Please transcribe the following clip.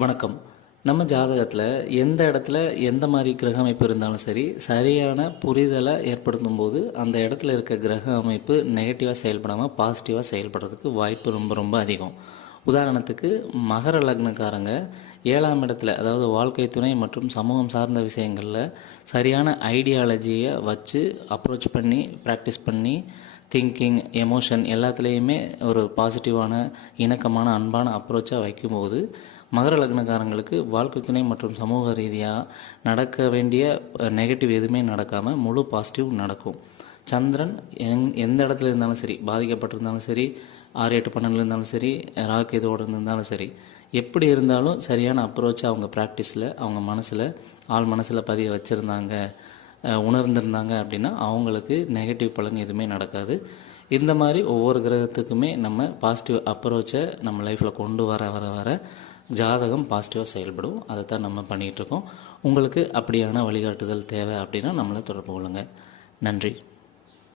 வணக்கம். நம்ம ஜாதகத்தில் எந்த இடத்துல எந்த மாதிரி கிரக அமைப்பு இருந்தாலும் சரி, சரியான புரிதலை ஏற்படுத்தும் போது அந்த இடத்துல இருக்க கிரக அமைப்பு நெகட்டிவாக செயல்படாமல் பாசிட்டிவாக செயல்படுறதுக்கு வாய்ப்பு ரொம்ப ரொம்ப அதிகம். உதாரணத்துக்கு மகர லக்னக்காரங்க 7ஆம் இடத்துல, அதாவது வாழ்க்கை துணை மற்றும் சமூகம் சார்ந்த விஷயங்களில் சரியான ஐடியாலஜியை வச்சு அப்ரோச் பண்ணி ப்ராக்டிஸ் பண்ணி திங்கிங், எமோஷன் எல்லாத்துலேயுமே ஒரு பாசிட்டிவான இணக்கமான அன்பான அப்ரோச்சாக வைக்கும்போது மகர லக்னக்காரங்களுக்கு வாழ்க்கை துணை மற்றும் சமூக ரீதியாக நடக்க வேண்டிய நெகட்டிவ் எதுவுமே நடக்காமல் முழு பாசிட்டிவ் நடக்கும். சந்திரன் எந்த இடத்துல இருந்தாலும் சரி, பாதிக்கப்பட்டிருந்தாலும் சரி, 6, 8, 12 இருந்தாலும் சரி, ராகு இதோடு இருந்தாலும் சரி, எப்படி இருந்தாலும் சரியான அப்ரோச்சை அவங்க ப்ராக்டிஸில் அவங்க மனசில் ஆள் மனசில் பதிய வச்சுருந்தாங்க, உணர்ந்திருந்தாங்க அப்படின்னா அவங்களுக்கு நெகட்டிவ் பலன் எதுவுமே நடக்காது. இந்த மாதிரி ஒவ்வொரு கிரகத்துக்குமே நம்ம பாசிட்டிவ் அப்ரோச்சை நம்ம லைஃப்பில் கொண்டு வர வர வர ஜாதகம் பாசிட்டிவாக செயல்படும். அதை தான் நம்ம பண்ணிகிட்ருக்கோம். உங்களுக்கு அப்படியான வழிகாட்டுதல் தேவை அப்படின்னா நம்மளை தொடர்பு கொள்ளுங்கள். நன்றி.